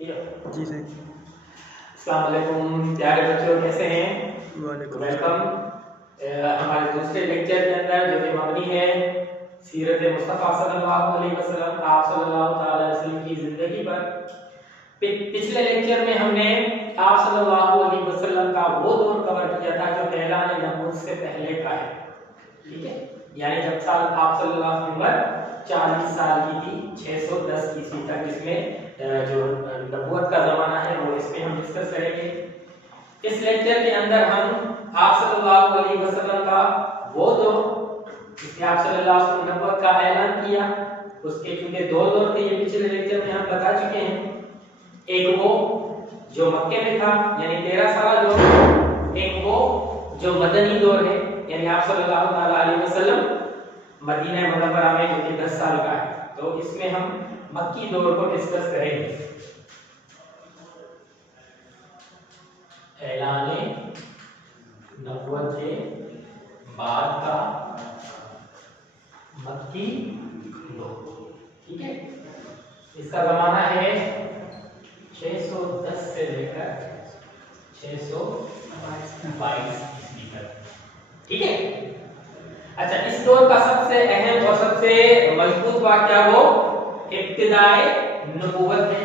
जी सही। अस्सलाम वालेकुम प्यारे बच्चों, कैसे हैं? वेलकम हमारे दूसरे लेक्चर के अंदर जो कि मबनी है सीरत मुस्तफ़ा सल्लल्लाहु अलैहि वसल्लम, आप सल्लल्लाहु अलैहि वसल्लम की जिंदगी पर। पिछले लेक्चर में हमने आप सल्लल्लाहु अलैहि वसल्लम का वो दौर कवर किया था जो ऐलान नबूवत से पहले का है, ठीक है, यानी जब साल आप सल्लल्लाहु अलैहि वसल्लम 40 साल की थी, 610 ईस्वी तक, जिसमें जो नबूवत का जमाना है वो इसमें हम डिस्कस करेंगे। इस लेक्चर के अंदर हम आप सल्लल्लाहु अलैहि वसल्लम का वो दौर जिसमें आप सल्लल्लाहु अलैहि वसल्लम नबूवत का ऐलान किया, उसके चूंकि दो दौर थे, ये पिछले लेक्चर में हम बता चुके हैं। एक वो जो मक्के में था यानी 13 साल दौर, एक वो जो मदनी दौर है यानी आप सल्लल्लाहु अलैहि वसल्लम मदीना मुनव्वरा में जो कि 10 साल का है। तो इसमें हम मक्की दौर को डिस्कस करेंगे। ऐलाने नबूवत के बाद का मक्की दौर, ठीक है, इसका जमाना है 610 से लेकर 622 ईस्वी तक, ठीक है। अच्छा, इस दौर का सबसे अहम और सबसे मजबूत वाकया वो इब्तिदाए नबूवत है।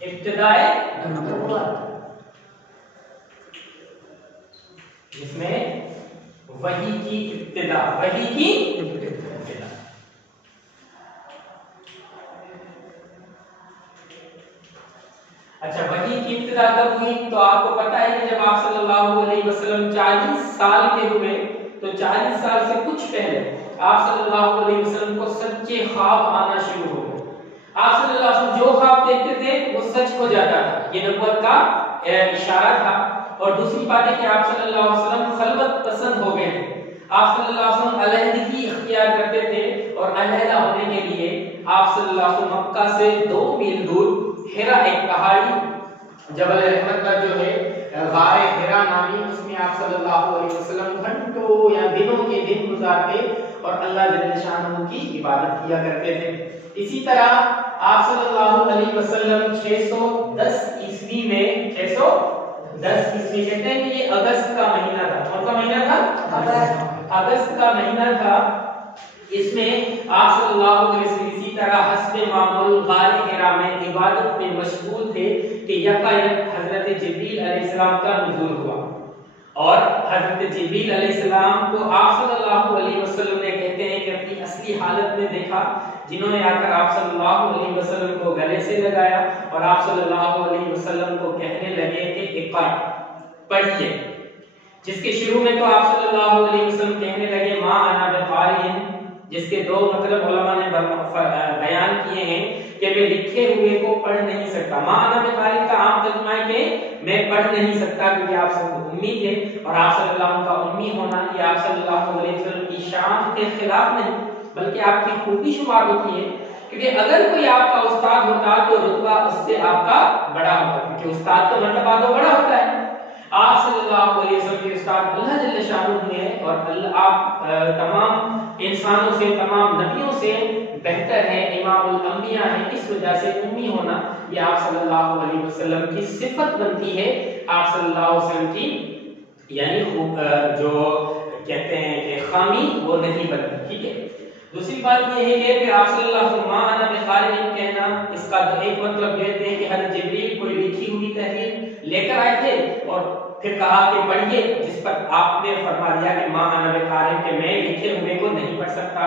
इब्तिदाए नबूवत जिसमें वही की इब्तिदा, वही की इब्तिदा। अच्छा, वही की इब्तिदा कब हुई? तो आपको पता है कि जब आप सल्लल्लाहु अलैहि वसल्लम 40 साल के हुए तो 40 साल से कुछ पहले आप सल्लल्लाहु अलैहि वसल्लम को सच्चे ख्वाब आना शुरू हो गए। आप सल्लल्लाहु अलैहि वसल्लम जो ख्वाब देखते थे वो सच हो जाता था, ये नबूवत का इशारा था। और दूसरी बात है कि आप सल्लल्लाहु अलैहि वसल्लम खलवत पसंद हो गए थे। आप सल्लल्लाहु अलैहि वसल्म अलहदगी इख्तियार करते थे और अलहदा होने के लिए आप सल्लल्लाहु अलैहि वसल्लम मक्का से 2 मील दूर हिरा, एक पहाड़ी जबल रहमत पर जो है गारे हिरा नामी, उसमें आप सल्लल्लाहु अलैहि वसल्लम घंटों या दिनों के दिन गुजारते और अल्लाह जल्ल शानहू की इबादत किया करते थे। इसी तरह आप सल्लल्लाहु अलैहि वसल्लम 610 ईस्वी में 610 ईस्वी कहते हैं कि ये अगस्त का महीना था। कौन सा महीना था? अगस्त का महीना था। इसमें आप सल्लल्लाहु अलैहि वसल्लम इसी तरह हस्बे मामूल गारे हिरा में इबादत में मशगूल थे कि यकायक हजरत जिब्रील अलैहिस्सलाम का नुज़ूल हुआ और हजरत जिब्रील अलैहिस्सलाम को आप सल्लल्लाहु अलैहि वसल्लम ने कहते हैं कि अपनी असली हालत में देखा, जिन्होंने आकर आप सल्लल्लाहु अलैहि वसल्लम को गले से लगाया और आप सल्लल्लाहु अलैहि वसल्लम को कहने लगे कि इक़रा, पढ़िए, जिसके शुरू में तो आप सल्लल्लाहु अलैहि वसल्लम कहने लगे मा अना बिक़ारिइन, जिसके दो मतलब उलमा ने बयान किए हैं कि मैं लिखे हुए को पढ़ नहीं सकता। मा अना बिक़ारिइन का आम तर्जुमा है कि मैं पढ़ नहीं सकता, क्योंकि आप सब उम्मी थे और आप सल्लल्लाहु अलैहि वसल्लम का उम्मी होना ये आप सल्लल्लाहु अलैहि वसल्लम की शान के खिलाफ नहीं बल्कि आपकी खूबी शुमार होती है, क्योंकि अगर कोई आपका उस्ताद होता तो रुतबा उससे आपका बड़ा होता, क्योंकि उस्ताद का मर्तबा तो बड़ा होता है। आप सल्लल्लाहु अलैहि वसल्लम के उस्ताद अल्लाह जल्ल शानहू है और अल्लाह आप तमाम इंसानों से, तमाम नबियों से बेहतर है, इमामुल अंबिया है। इस वजह से उम्मी होना ये आप सल्लल्लाहु अलैहि वसल्लम की सिफत बनती है, आप सल्लल्लाहु अलैहि वसल्लम की यानी जो कहते हैं कि खामी वो नहीं बनती, ठीक है। दूसरी बात ये है कि फिर आप सल्लल्लाहु अलैहि वसल्लम मा अना बिक़ारिइन कहना, इसका एक मतलब ये है कि हज़रत जिब्रील कोई लिखी हुई तहरीर लेकर आए थे और फिर कहा कि पढ़िए, जिस पर आपने फरमा दिया कि मा अना बिक़ारिइन कि मैं लिखे हुए को नहीं पढ़ सकता।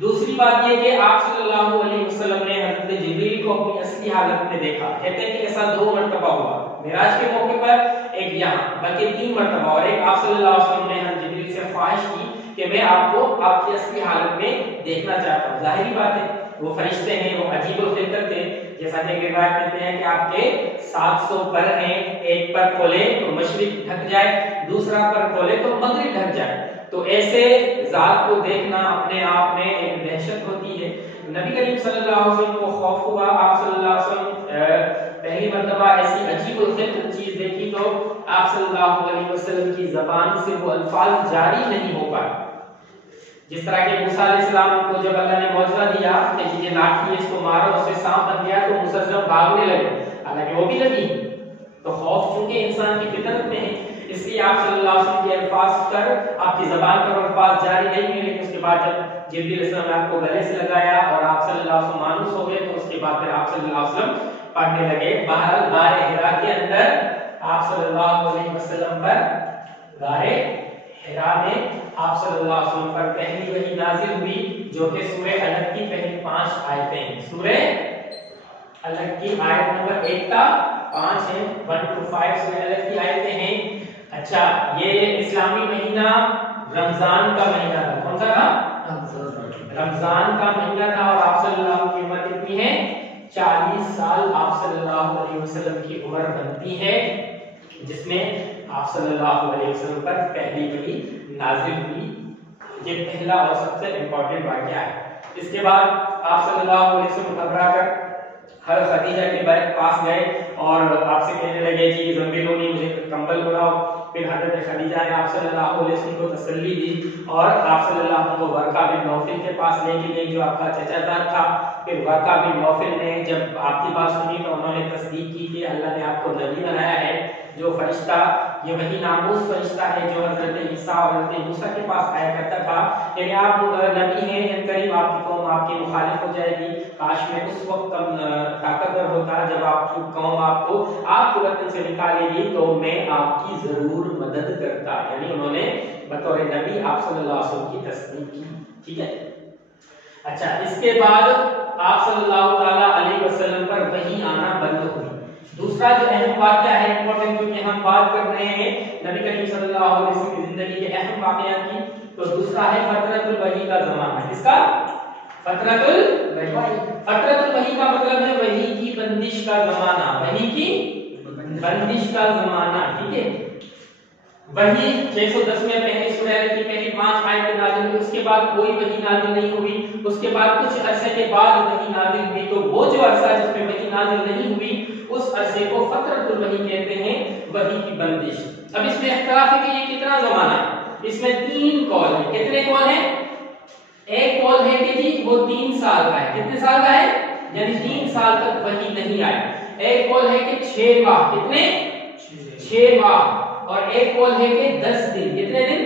दूसरी बात ये कि आप सल्लल्लाहु अलैहि वसल्लम ने हज़रत जिब्रील को अपनी असली हालत में देखा। कहते हैं कि ऐसा 2 मर्तबा हुआ, मिराज के मौके पर, एक यहाँ, बल्कि 3 मर्तबा, और एक आप सल्लल्लाहु अलैहि वसल्लम ने हज़रत जिब्रील से ख्वाहिश की कि मैं आपको आपकी असली हालत में देखना चाहता हूँ। जाहिर बात है वो फरिश्ते हैं, वो अजीब खिलकत है, जैसा कि रिवायत कहते हैं कि आपके 700 पर हैं, एक पर खोले तो मशरिक ढक जाए, दूसरा पर खोले तो मगरिब ढक जाए। तो ऐसे जात को देखना अपने आप में एक दहशत होती है। नबी करीम सल्लल्लाहु अलैहि वसल्लम को खौफ हुआ। आप सल्लल्लाहु अलैहि वसल्लम पहली मर्तबा ऐसी अजीब और खिलकत चीज देखी तो आप सल्लल्लाहु अलैहि वसल्लम की ज़बान से वो अल्फाज जारी नहीं हो पाए। जिस तरह के मूसा अलैहिस्सलाम को जब अल्लाह ने मौजज़ा दिया कि ये लाठी है इसको मारो, उससे सांप बन गया, तो मूसा अलैहिस्सलाम भागने लगे, हालांकि वो भी नबी। तो खौफ चूंकि इंसान की फितरत में है, इसलिए आप सल्लल्लाहु अलैहि वसल्लम के अल्फाज पर आपकी ज़बान पर अल्फाज जारी नहीं हुए। लेकिन उसके बाद जब जिब्रील अलैहिस्सलाम ने आपको गले से लगाया और आप सल्लल्लाहु अलैहि वसल्लम मानूस हो गए, तो उसके बाद फिर आप सल्लल्लाहु अलैहि वसल्लम पढ़ने लगे। बहरहाल गारे हिरा के अंदर आप सल्लल्लाहु अलैहि वसल्लम पर, गारे हिरा में आप सल्लल्लाहु अलैहि वसल्लम पर पहली वही नाजिल हुई, जो कि सूरह अलग की पहली 5 आयतें हैं। सूरह अलग की आयत नंबर 1 का 5 है, 1 to 5 सूरह अलग की आयतें हैं। अच्छा, ये इस्लामी महीना रमजान का महीना था। कौन सा था? रमजान का महीना था। और आप सल्लल्लाहु अलैहि वसल्लम की उम्र कितनी है? 40 साल आप सल्लल्लाहु अलैहि वसल्लम की उम्र बनती है, जिसमें आप सल्लल्लाहु अलैहि वसल्लम पर पहली वही नाजिल हुई। ये पहला और सबसे इंपॉर्टेंट वाकया है। इसके बाद आप सल्लल्लाहु अलैहि वसल्लम घबराकर हज़रत खदीजा के पास गए और आपसे कहने लगे जी ज़म्बिलोनी, मुझे कंबल उड़ाओ। फिर हज़रत खदीजा ने आप सल्लल्लाहु अलैहि वसल्लम को तसल्ली दी और आप सल्लल्लाहु अलैहि वसल्लम को वर्का बिन नौफिल के पास लेके गई, जो आपका चचाजाद था। फिर वर्का बिन नौफिल ने जब आपकी बात सुनी तो उन्होंने तस्दीक की कि अल्लाह ने आपको नबी बनाया है। जो फरिश्ता, ये वही नामूस फरिश्ता है जो हज़रत ईसा और हज़रत मूसा के पास आया करता था, यानी आप नबी हैं, इन करीब आपकी कौम आपकी मुखालिफ हो जाएगी। काश मैं उस वक्त कम ताकतवर होता जब आपकी कौम आपको वतन से निकालेगी, तो मैं आपकी जरूर मदद करता। यानी उन्होंने बतौर नबी आप सल्लल्लाहु अलैहि वसल्लम की तस्दीक की। ठीक है। अच्छा, इसके बाद आप सल्लल्लाहु अलैहि वसल्लम पर वही आना बंद हुई। दूसरा जो अहम वाकया है, इंपॉर्टेंट, क्योंकि हम बात कर रहे हैं नबी करीम सल्लल्लाहु अलैहि वसल्लम की जिंदगी के अहम वाकयात की, तो दूसरा है फतरतुल वही का जमाना। किसका? फतरतुल वही। फतरतुल वही का मतलब है वही की बंदिश का जमाना, वही की बंदिश का जमाना। ठीक है। वही 610 में पहली सूरह की पहली 5 आयतें नाज़िल हुई, उसके बाद कोई वही नाज़िल नहीं हुई। उसके बाद कुछ अरसे के बाद वही नाज़िल हुई, तो वो जो अरसा जिसमें वही नाज़िल नहीं हुई, उस अरसे को फतरतुल वही कहते हैं, वही की बंदिश। अब इसमें इख्तिलाफ है कि ये कितना जमाना है। इसमें 3 कौल है। कितने कौल हैं? एक कौल है कि जी वो 3 साल का है। कितने साल का है? यानी 3 साल तक वही नहीं आई। एक कौल है कि 6 माह। कितने? 6 माह। और एक कौल है कि 10 दिन। कितने दिन?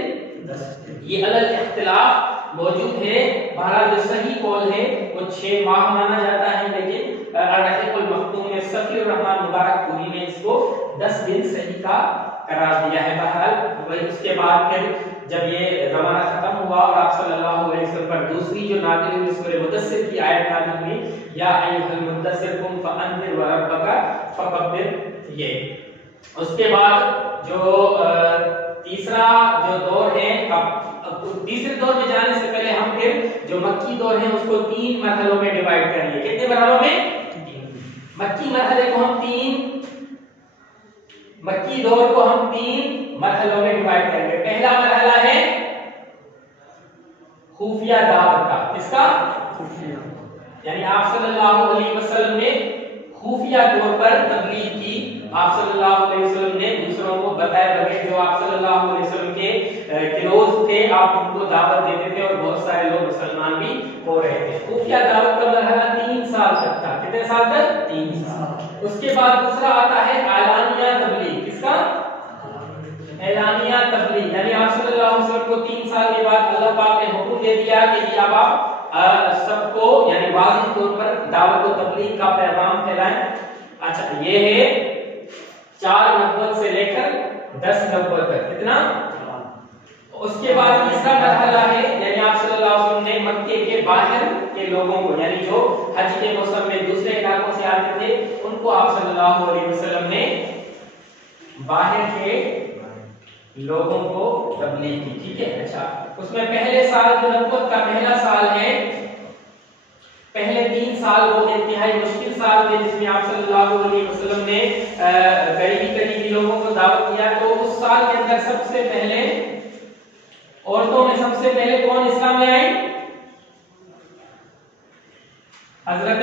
10 दिन। ये अलग इख्तिलाफ मौजूद है। बहरहाल जो सही कौल है वो 6 माह माना जाता है, लेकिन अर्रहीकुल मखतूम में सफी रहमान मुबारकपुरी ने इसको 10 दिन सही का करार दिया है। बहरहाल उसके बाद फिर जब ये जमाना खत्म हुआ और आप सल्लल्लाहु अलैहि वसल्लम पर दूसरी जो नाज़िल हुई सूरह मुद्दस्सिर की आयत नाज़िल हुई, या अय्युहल मुद्दस्सिर कुम फअन्दिर व रब्बका फकब्बिर। ये उसके बाद जो तीसरा जो दौर है, अब तीसरे दौर में जाने से पहले हम फिर जो मक्की दौर है उसको 3 मरहलों में डिवाइड करेंगे। कितने मरहलों में? मक्की मरहले को हम 3 मक्की दौर को हम 3 मरहलों में डिवाइड करेंगे। पहला मरहला है खुफिया दावत का। किसका? खुफिया। यानी आप सल्लल्लाहु अलैहि वसल्लम ने खुफिया तौर पर तबलीग की। आप सल्लल्लाहु अलैहि वसल्लम ने दूसरों को बताए बगैर, जो आप सल्लल्लाहु अलैहि वसल्लम के क्लोज थे, आप उनको दावत देते थे और बहुत सारे लोग मुसलमान भी हो रहे थे। खुफिया दावत का मरहला 3 साल तक था। कितने साल तक? 3 साल। उसके बाद दूसरा आता है आलानिया तबलीग। किसका? एलानिया तबलीग। यानी आप सल्लल्लाहु अलैहि वसल्लम को 3 साल के बाद अल्लाह पाक ने हुक्म दे दिया कि अब आप सबको यानी वाज़िह तौर पर दावत और तबलीग का पैगाम फैलाएं। अच्छा, ये है 4 नबुव्वत से लेकर 10 नबुव्वत तक। कितना? उसके बाद तीसरा मरहला है, यानी आप सल्लल्लाहु अलैहि वसल्लम ने मक्के के बाहर के लोगों को, यानी जो हज के मौसम में दूसरे इलाकों से आते थे, उनको आप सल्लल्लाहु अलैहि वसल्लम ने बाहर के लोगों को तबलीग की। ठीक है। अच्छा, उसमें पहले साल जो नबुव्वत का पहला साल है, पहले 3 साल वो इंतहाई मुश्किल साल थे, जिसमें आप सल्लल्लाहु अलैहि वसल्लम ने करीबी लोगों को दावत दिया। तो उस साल के अंदर सबसे पहले औरतों में सबसे पहले कौन इस्लाम ले आई? हजरत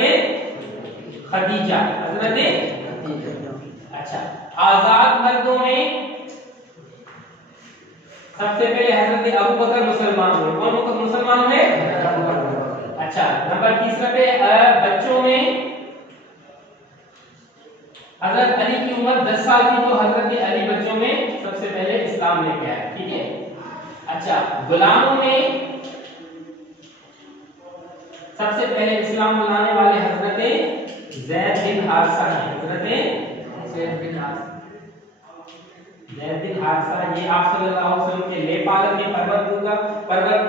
खदीजा। अच्छा, आजाद मर्दों में सबसे पहले हजरत अबू बकर मुसलमान हुए। कौन मुसलमान हुए? अच्छा, नंबर तीसरा पे बच्चों में हजरत अली की उम्र 10 साल थी, तो हजरत अली बच्चों में सबसे पहले इस्लाम लेके आए। ठीक है। अच्छा, गुलामों में सबसे पहले इस्लाम लाने वाले हजरत ज़ैद बिन हारिसा हैं। हजरत ज़ैद बिन हारिसा, ये आप सल्लल्लाहु अलैहि वसल्लम के ले पालक में परवत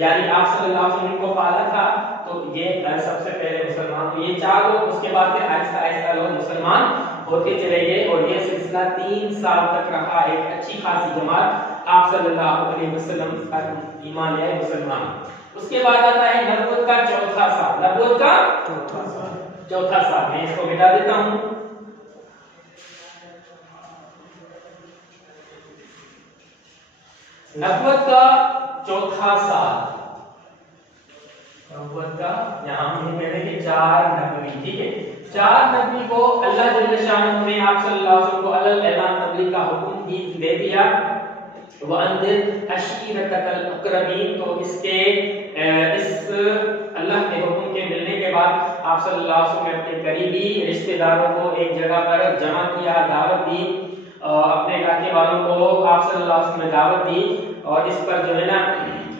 यानी आप सल्लल्लाहु अलैहि वसल्लम को पाला था, तो ये सबसे पहले मुसलमान हुए। ये 4 लोग, उसके बाद फिर आहिस्ता आहिस्ता लोग मुसलमान होते चले गए और ये सिलसिला 3 साल तक रहा। एक अच्छी खासी जमात आप सल्लल्लाहु अलैहि वसल्लम पर ईमान लाए, मुसलमान। उसके बाद आता है नबुव्वत का चौथा साल। नबुव्वत का चौथा साल, मैं इसको मिटा देता हूं। नबुव्वत का चौथा साल, नबुव्वत का यहां हम कहते हैं कि 4 नबवी। ठीक है, 4 नबी को अल्लाह जल्ल शान ने आप सल्लल्लाहु अलैहि वसल्लम को अलल ऐलान तबलीग का हुक्म दे दिया। वअंदिर अशीरतकल अक़रबीन, तो इसके इस अल्लाह के हुक्म के मिलने के बाद आप सल्लल्लाहु अलैहि वसल्लम ने अपने करीबी रिश्तेदारों को एक जगह पर जमा किया, दावत दी, अपने इलाके वालों को आप सल्लल्लाहु अलैहि वसल्लम ने दावत दी। और इस पर जो है ना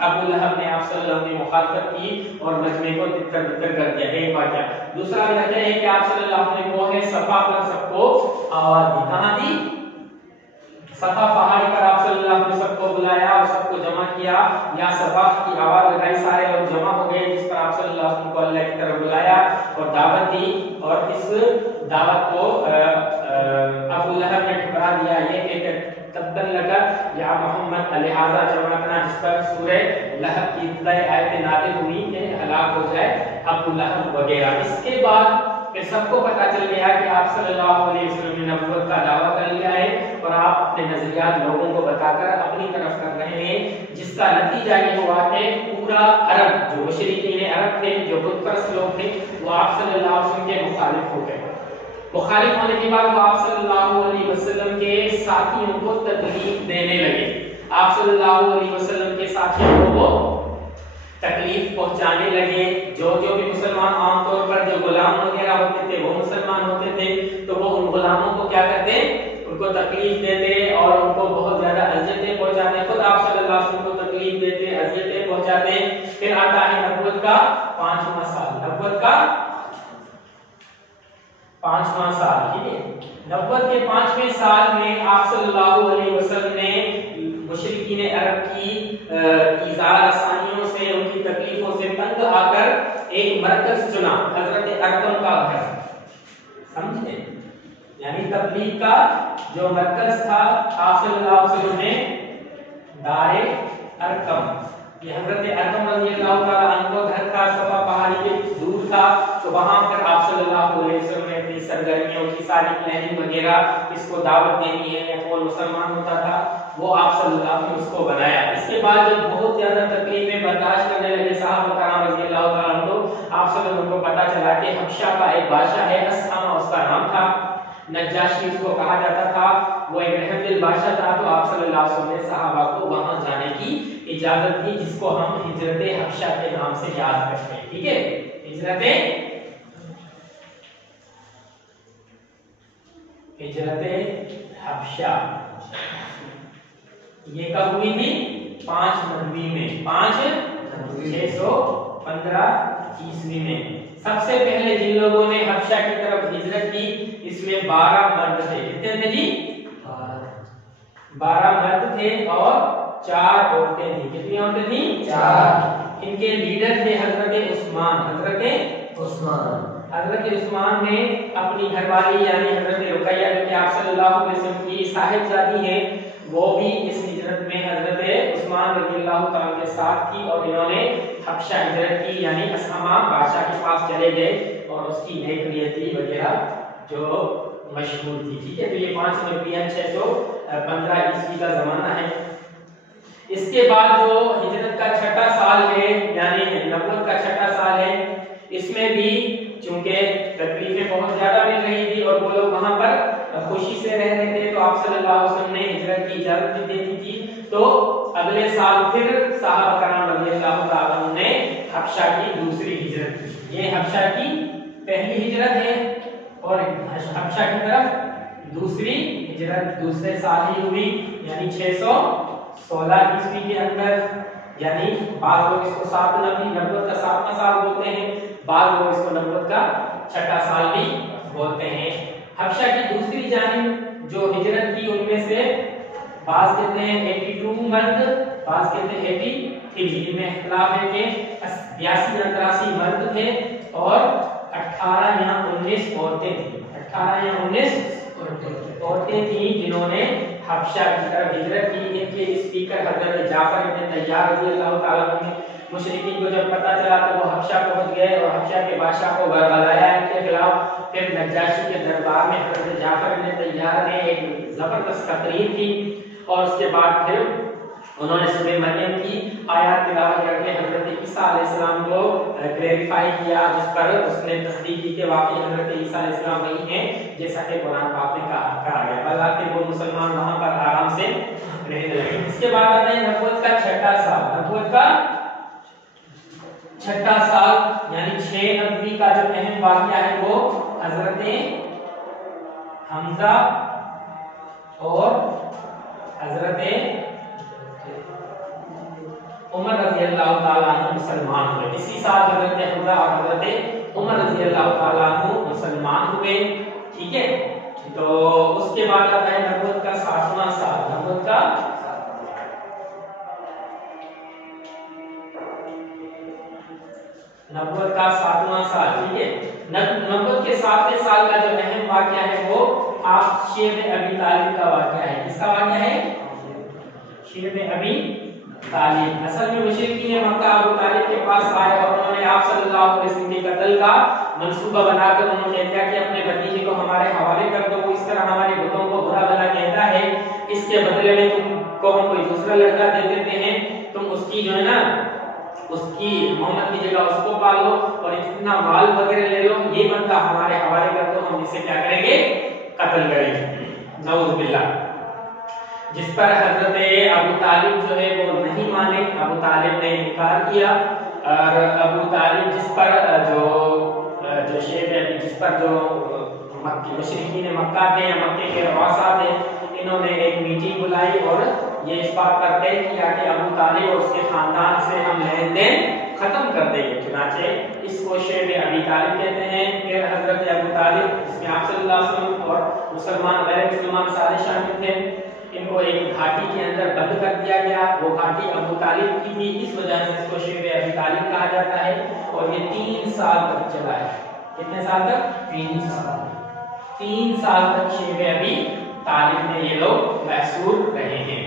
अबू लहब ने आप सल्लल्लाहु अलैहि वसल्लम ने मुखालफत की और मजमे को तितर-बितर कर दिया। एक वाकया। दूसरा वाकया है कि आप सल्लल्लाहु अलैहि वसल्लम ने वो है सफा पर सबको आवाज दी। कहां दी? सफा पहाड़ी पर आप सल्लल्लाहु अलैहि वसल्लम सबको बुलाया और सबको जमा किया, या सफा की आवाज लगाई, सारे लोग जमा हो गए, जिस पर आप सल्लल्लाहु अलैहि वसल्लम को अल्लाह की तरफ बुलाया और दावत दी। और इस दावत को अबू लहब ने ठुकरा दिया, ये कहकर तब्बन लगा या मोहम्मद लिहाजा जमातना, जिस पर सूरह लहब की इब्तिदाई आयतें नाज़िल हुई कि हलाक हो जाए अबू लहब वगैरह। इसके बाद फिर सबको पता चल गया कि आप सल्लल्लाहु अलैहि वसल्लम ने नबुव्वत का दावा कर लिया है और आप अपने नजरियात लोगों को बताकर अपनी तरफ कर रहे हैं, जिसका नतीजा ये हुआ कि पूरा अरब, जो मुशरिकीन अरब थे, जो बुतपरस्त लोग थे, वो आप सल्लल्लाहु अलैहि वसल्लम के मुखालिफ हो गए। मुखालिफ होने के बाद वो आप सल्लल्लाहु अलैहि वसल्लम के साथियों को तकलीफ देने लगे। आप सल्लल्लाहु अलैहि वसल्लम के साथियों को वो तकलीफ पहुंचाने लगे। जो भी मुसलमान आमतौर पर जो गुलाम वगैरह होते थे वो मुसलमान होते थे, तो वो उन गुलामों को क्या करते, उनको तकलीफ देते और उनको बहुत ज्यादा अज़ियतें पहुंचाते। खुद आप सल्लल्लाहु अलैहि वसल्लम को तकलीफ देते, अज़ियतें पहुंचाते। फिर आता है नबुव्वत का 5वां साल। नबुव्वत का 5वां साल। ठीक है, नबुव्वत के 5वें साल में आप सल्लल्लाहु अलैहि वसल्लम ने मुशरिकीन अरब की इज़ार आसानियों से, उनकी तकलीफों से तंग आकर एक मरकज चुना, हजरत अरकम का घर। समझे? यानी तबलीग का जो मरकज था आप सल्लल्लाहु अलैहि वसल्लम ने दारे अरकम, ये हजरत अरकम रज़ियल्लाहु ताला अन्हु का घर था, सफा पहाड़ी के दूर था। तो वहां पर आप सल्लल्लाहु अलैहि वसल्लम ने अपनी सरगर्मियों की सारी प्लानिंग वगैरह, किसको दावत देनी है या कौन मुसलमान होता था, वो आप सल्लल्लाहु अलैहि वसल्लम उसको बनाया। इसके बाद जब बहुत ज्यादा तकलीफें बर्दाश्त करने लगे सहाबा कराम रज़ियल्लाहु ताला अन्हु, आप सल्लल्लाहु अलैहि वसल्लम को पता चला कि हबशा का एक बादशाह है, अस्सामा उसका नाम था, नज्जाशी उसको कहा जाता था, वो एक रहमदिल बादशाह था। तो आप सल्लल्लाहु अलैहि वसल्लम ने सहाबा को वहां जाने की इजाजत दी, जिसको हम हिजरत हबशा के नाम से याद करते हैं। ठीक है, हिजरत हबशा ये कब हुई थी? 5 नबवी में, 615 ईस्वी में। सबसे पहले जिन लोगों ने हबशा की तरफ हिजरत की, इसमें 12 मर्द थे। कितने थे जी? 12 मर्द थे और 4 औरतें थी। कितनी औरतें थी? 4। इनके लीडर थे हजरत उस्मान। हजरत उस्मान ने अपनी घरवाली यानी हजरत रुकैया, जो कि आप सल्लल्लाहु अलैहि वसल्लम की साहिबजादी हैं, वो भी इस हिजरत में हजरत उस्मान रज़ियल्लाहु ताला के साथ थी और इन्होंने हबशा हिजरत की, यानी अस्सामा बादशाह के पास चले गए और उसकी नेक नियति वगैरह जो मशहूर थी। ठीक है, तो ये 5 नबवियां 615 ईस्वी का जमाना है। इसके बाद जो हिजरत का 6ठा साल है, यानी नबुव्वत का 6ठा साल है, इसमें भी चूंकि तकलीफें बहुत ज्यादा मिल रही थी और वो लोग वहां पर खुशी से रह रहे थे, तो आप सल्लल्लाहु अलैहि वसल्लम ने हिजरत की इजाजत भी दे दी थी। तो अगले साल फिर साहब कराम रज़ियल्लाहु ताला अन्हु ने हबशा की दूसरी हिजरत की। ये हबशा की पहली हिजरत है और हबशा की तरफ दूसरी हिजरत दूसरे साल ही हुई, यानी 616 ईस्वी के अंदर। यानी बाद लोग इसको नबुव्वत का 7वां साल बोलते हैं, बाद लोग इसको नबुव्वत का 6ठा साल भी बोलते हैं। हबशा की दूसरी जानिब जो हिजरत की उनमें से बाज कहते हैं 82 मर्द, बाज कहते हैं 83, इनमें इख्तिलाफ है कि 82 या 83 मर्द थे और 18 या 19 औरतें थी। 18 या 19 औरतें थी जिन्होंने हबशा की तरफ हिजरत की। इनके स्पीकर हजरत जाफर इब्न तैयार रज़ियल्लाहु ताला अन्हु मुशरिकीन को जब पता चला तो वो हबशा पहुंच गए और हबशा के बादशाह को बरगलाया इनके खिलाफ। फिर नज्जाशी के दरबार में हजरत जाफर इब्न तैयार ने एक जबरदस्त तकरीर की और उसके बाद फिर उन्होंने सूरह मरियम की आयत तिलावत करके हजरत ईसा अलैहिस्सलाम को क्लैरिफाई किया, जिस पर उसने तस्दीक की कि वाकई हजरत ईसा अलैहिस्सलाम वही हैं जैसा कि कुरान पाक में कहा गया। हालांकि वो मुसलमान वहां पर आराम से रहने लगे। इसके बाद आता है नबुव्वत का 6ठा साल। नबुव्वत का 6ठा साल यानी 6 नबवी का जो अहम वाकया है वो हजरत हमजा और हजरत उमर रज़ियल्लाहु ताला अन्हु मुसलमान हुए। इसी साल हजरत हमजा और हजरत उमर रज़ियल्लाहु ताला अन्हु मुसलमान हुए। ठीक है, तो उसके बाद आता है नबुव्वत का 7वां साल। नबुव्वत का 7वां साल। ठीक है, नबुव्वत के 7वें साल का जो अहम वाकया है वो आप शेब अबी तालिब का वाकया है। किसका वाकया है? शेब अबी तालिब। असल में मुशरिकीन मक्का अबू तालिब के पास आए और उन्होंने आप सल्लल्लाहु अलैहि वसल्लम के कत्ल का मंसूबा बनाकर उन्होंने कहा कि अपने भतीजे को हमारे हवाले कर दो, वो इस तरह हमारे बुतों को बुरा भला कहता है, इसके बदले में तुमको हम कोई दूसरा लड़का दे देते हैं, तुम उसकी जो है ना उसकी मोहम्मद की जगह उसको पालो और इतना माल वगैरह ले लो, ये बंदा हमारे हवाले कर दो, हम इसे क्या करेंगे? कत्ल करेंगे। नऊज़ बिल्लाह। जिस पर हजरत अबू तालिब जो है वो नहीं माने, अबू तालिब ने इनकार किया और अबू तालिब जिस पर जो मुशरिकीन मक्का थे या मक्के के रवासा थे, इन्होंने एक मीटिंग बुलाई और ये इस बात पर तय किया कि अबू तालिब और उसके खानदान से हम लेन देन खत्म कर देंगे। चुनाचे इसको शेब अबी तालिब कहते हैं। फिर हजरत अबू तालिब जिसमें आप सल्लल्लाहु अलैहि वसल्लम और मुसलमान गैर मुसलमान सारे शामिल थे, इनको एक घाटी के अंदर बंद कर दिया गया। वो घाटी अबू तालिब की थी, इस वजह से इसको शेब अबी तालिब कहा जाता है और ये 3 साल तक चला है। कितने साल तक? 3 साल। 3 साल तक शेब अबी तालिब में ये लोग महसूर रहे हैं।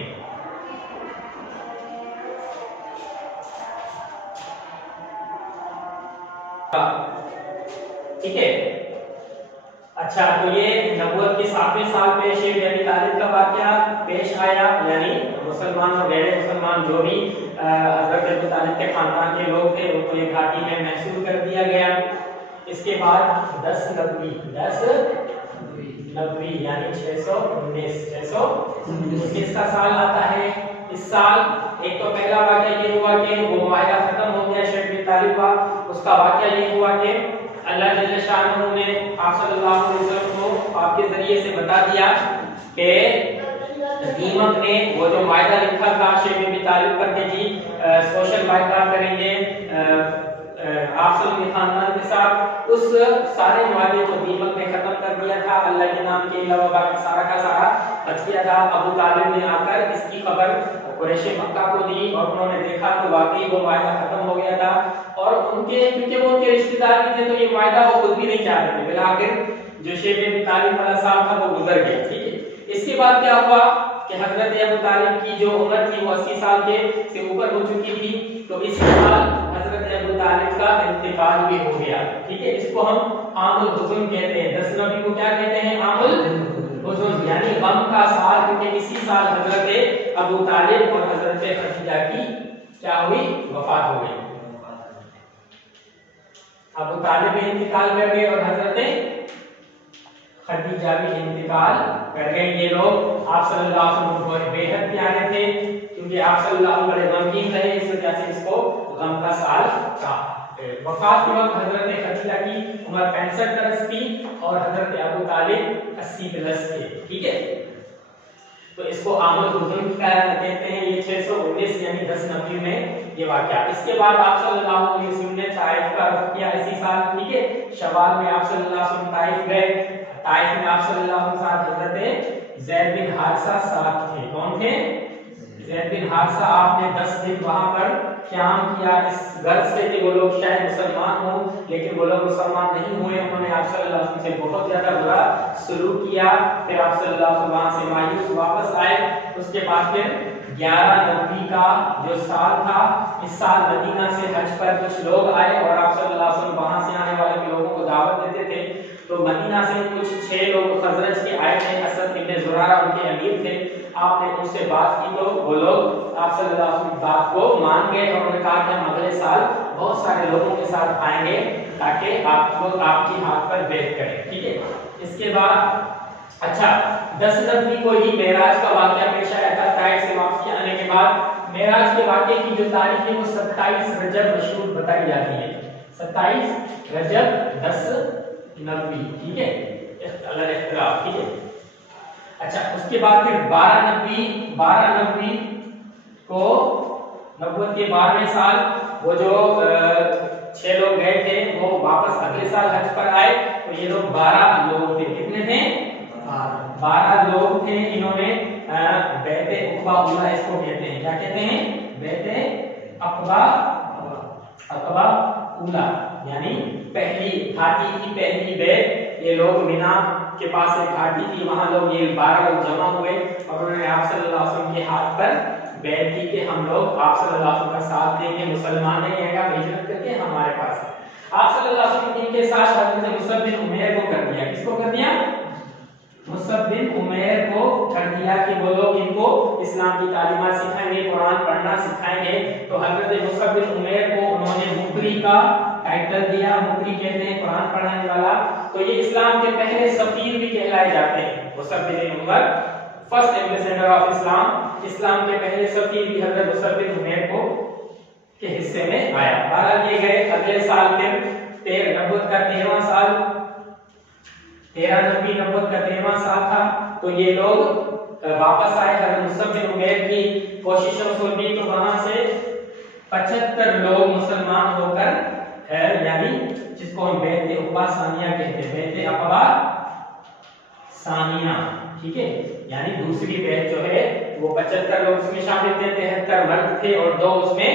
ठीक है, अच्छा, तो ये नबुव्वत के 7वें साल पे शेब अबी तालिब का वाकया पेश आया, यानी मुसलमान और गैर मुसलमान जो भी हजरत अबू तालिब के खानदान के लोग थे उनको एक घाटी में महसूर कर दिया गया। इसके बाद 10 नबवी यानी 619 का साल आता है। इस साल एक तो पहला वाकया ये हुआ कि वो वायदा खत्म हो गया शेब अबी तालिब का। उसका वाकया ये हुआ कि अल्लाह जल्ल शानहू ने आप सल्लल्लाहु अलैहि वसल्लम को आपके जरिए से बता दिया कि दीमक ने वो जो वायदा लिखा था शेब अबी तालिब पर कि जी सोशल बाइकाट करेंगे आप सब के खानदान के साथ, उस सारे वादे को दीमक ने खत्म कर दिया था। अल्लाह के नाम के अलावा बाकी सारा का सारा बच गया था। अबू तालिब ने आकर इसकी खबर कुरैश मक्का को दी और उन्होंने देखा तो वाकई वो वायदा खत्म हो गया था और क्योंकि वो उनके रिश्तेदार भी थे तो ये वायदा वो खुद भी नहीं चाहते थे। फिलहाल जो शेब अबी तालिब वाला साल था वो गुजर गया। ठीक है, इसके बाद क्या हुआ कि हजरत अबू तालिब की जो उम्र थी वो 80 साल के से ऊपर हो चुकी थी, तो इस साल हजरत अबू तालिब का इंतकाल भी हो गया। ठीक है, इसको हम आमुल हुज़्न कहते हैं। 10 नबी को क्या कहते हैं? आमुल हुज़्न, यानी गम का साल, क्योंकि इसी साल हजरत अबू तालिब और हजरत खदीजा की क्या हुई? वफात हो गई। अबू तालिब भी इंतकाल कर गए और हजरत खदीजा भी इंतकाल कर गए। ये लोग आप सल्लल्लाहु अलैहि वसल्लम को बेहद प्यारे थे क्योंकि आप सल्लल्लाहु अलैहि वसल्लम गमगीन रहे, इस वजह से इसको गम का साल कहा। वफात के वक्त हजरत खदीजा की उम्र 65 बरस थी और हजरत अबू तालिब 80 प्लस थे। ठीक है, तो इसको आमल हुज़ुन कहते हैं। ये 619 यानी 10 नबी में ये वाकया। इसके बाद आप सल्लल्लाहु अलैहि वसल्लम ने ताइफ का रुख किया इसी साल। ठीक है, शवाल में आप सल्लल्लाहु अलैहि वसल्लम ताइफ गए। ताइफ में आप सल्लल्लाहु अलैहि वसल्लम साथ हजरत ज़ैद बिन हारिसा साथ थे। कौन थे? ज़ैद बिन हारिसा। आपने 10 दिन वहां पर क़याम किया इस गर्ज से कि वो लोग शायद मुसलमान हो, लेकिन वो लोग मुसलमान नहीं हुए। उन्होंने आप सल्लल्लाहु अलैहि वसल्लम से बहुत ज्यादा बुरा सलूक किया। फिर आप सल्लल्लाहु अलैहि वसल्लम वहां से मायूस वापस आए। उसके बाद फिर 11 नबी का जो साल था, इस साल मदीना से हज पर कुछ लोग आए और आप सल्लल्लाहु अलैहि वसल्लम वहां से आने वाले लोगों को दावत देते थे। तो मदीना से कुछ 6 लोग खजरज के आए थे। असद इब्न ज़ुरारा उनके अमीर थे। आपने उनसे बात की तो वो लोग आप सल्लल्लाहु अलैहि वसल्लम बात को मान गए और उन्होंने कहा कि हम अगले साल बहुत सारे लोगों के साथ आएंगे ताकि आपको आपकी हाथ पर बैत करें। ठीक है, इसके बाद अच्छा 10 नबी को ही मेराज का वाकया पेश आया था। ताइफ से वापस आने के बाद मेराज के वाकये की जो तारीख है वो 27 रजब मशहूर बताई जाती है। 27 रजब 10 नबी। ठीक है, इख्तिलाफ। ठीक है, अच्छा उसके बाद फिर 12 नबी को नबूवत के 12वें साल वो जो 6 लोग गए थे वो वापस अगले साल हज पर आए। तो ये लोग 12 लोग थे। कितने थे? 12 लोग थे। इन्होंने बैते उक़बा उला इसको कहते हैं। क्या कहते हैं? बैते अक़बा उला, यानी पहली घाटी की पहली बैत। ये लोग मिना के पास एक घाटी थी, वहां लोग ये 12 लोग जमा हुए और उन्होंने आप सल्लल्लाहु अलैहि वसल्लम के हाथ पर बैत की कि हम लोग आप सल्लल्लाहु अलैहि वसल्लम का साथ देंगे, मुसलमान नहीं आएगा, हिजरत करके हमारे पास। आप सल्लल्लाहु अलैहि वसल्लम इनके साथ हजरत मुसअब बिन उमैर को कर दिया। किसको कर दिया? मुसअब बिन उमैर को कर दिया कि वो लोग इनको इस्लाम की तालीमात सिखाएंगे, कुरान पढ़ना सिखाएंगे। तो हजरत मुसअब बिन उमैर को उन्होंने मुकरी का टाइटल दिया। मुकरी कहते हैं कुरान पढ़ाने वाला। तो ये इस्लाम के पहले सफीर भी कहलाए जाते हैं। Musab bin Umair first ambassador of Islam. इस्लाम के पहले सफीर भी हजरत मुसअब बिन उमैर को के हिस्से में आया। बहरहाल ये गए अगले साल फिर नबूवत का 13वां साल, 13 नबी नबूवत का 13वां साल था। तो ये लोग वापस आए। हजरत मुसअब बिन उमैर की कोशिशों से भी तो वहां से 75 लोग मुसलमान होकर यानी जिसको हम बैत उक़बा सानिया कहते हैं, बैत अक़बा सानिया। ठीक है, यानी दूसरी बैत जो है वो 75 लोग उसमें शामिल थे। 73 मर्द थे और 2 उसमें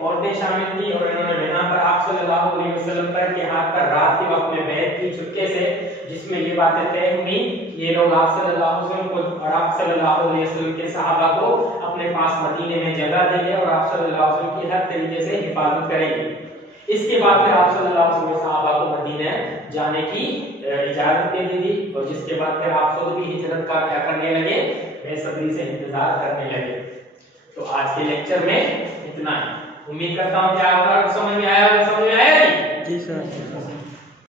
औरतें शामिल थी। और इन्होंने मिना पर आप सल्लल्लाहु अलैहि वसल्लम पर के हाथ पर रात के वक्त में बैत की चुपके से, जिसमें ये बातें तय हुई ये लोग आप सल्लल्लाहु अलैहि वसल्लम को और आप सल्लल्लाहु अलैहि वसल्लम के सहाबा को अपने पास मदीने में जगह देंगे और आप सल्लल्लाहु अलैहि वसल्लम की हर तरीके से हिफाजत करेंगे। इसके बाद फिर आप सल्लल्लाहु अलैहि वसल्लम के सहाबा को मदीने जाने की इजाजत दे दी और जिसके बाद फिर आप खुद भी हिजरत का क्या करने लगे, बेसब्री से इंतजार करने लगे। तो आज के लेक्चर में इतना ही। उम्मीद करता हूँ कि आपको समझ में आया होगा। समझ में आया जी? जी सर।